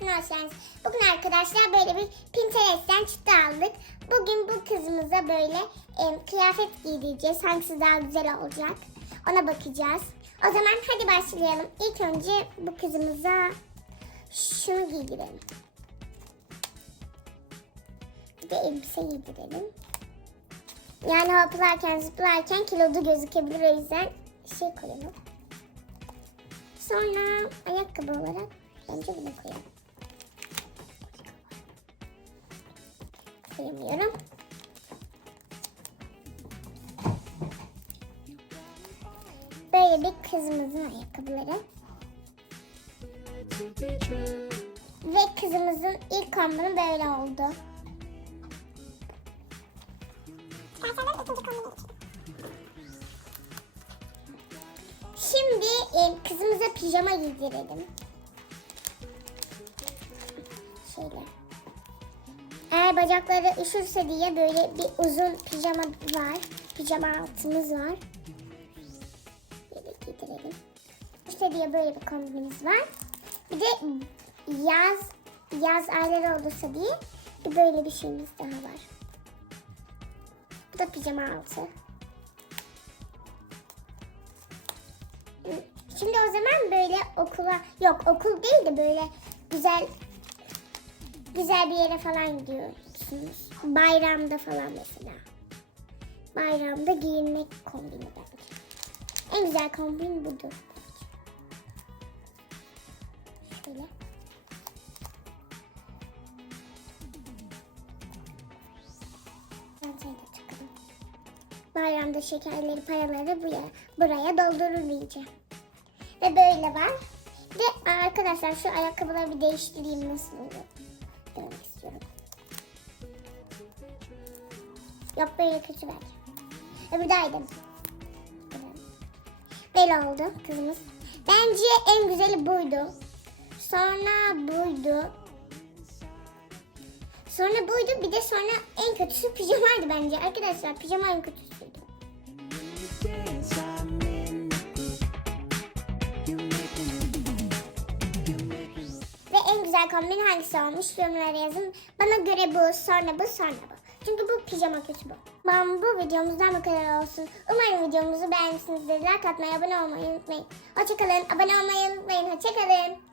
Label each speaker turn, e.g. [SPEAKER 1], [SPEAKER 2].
[SPEAKER 1] Dünyası'na hoş geldiniz. Bugün arkadaşlar böyle bir Pinterest'ten çıktı aldık. Bugün bu kızımıza böyle e, kıyafet giydireceğiz. Hangisi daha güzel olacak ona bakacağız. O zaman hadi başlayalım. İlk önce bu kızımıza şunu giydirelim. Bir de elbise giydirelim. Yani hoplarken zıplarken kilodu gözükebilir o yüzden şey koyalım. Sonra ayakkabı Koyamıyorum. Böyle bir kızımızın ayakkabıları. Ve kızımızın ilk kombini böyle oldu. Şimdi e, kızımıza pijama giydirelim. Şöyle. Eğer bacakları üşürse diye böyle bir uzun pijama var. Pijama altımız var. Böyle giydirelim. İşte diye böyle bir kombinimiz var. Bir de yaz yaz ayları olursa diye bir böyle bir şeyimiz daha var. Bu da pijama altı. Şimdi o zaman böyle okula yok okul değil de böyle güzel güzel bir yere falan gidiyorsunuz. Bayramda falan mesela. Bayramda giyinmek kombini bence. En güzel kombin budur. Şöyle. Bayramda şekerleri, paraları buraya, buraya doldurur. Ve böyle var. Ve arkadaşlar şu ayakkabıları bir değiştireyim nasıl oluyor. Böyle kötü ver. Öbür daydım. Böyle oldu kızımız. Bence en güzeli buydu. Sonra buydu. Sonra buydu. Bir de sonra en kötüsü pijamaydı bence. Arkadaşlar pijama en kötüsüydü. Ve en güzel kombin hangisi olmuş yorumlara yazın. Bana göre bu, sonra bu, sonra bu. Çünkü bu pijama bu. Ben bu videomuzdan bu kadar olsun. Umarım videomuzu beğenmişsinizdir. Like atmayı, abone olmayı unutmayın. Hoşçakalın. Abone olmayı unutmayın. Hoşçakalın.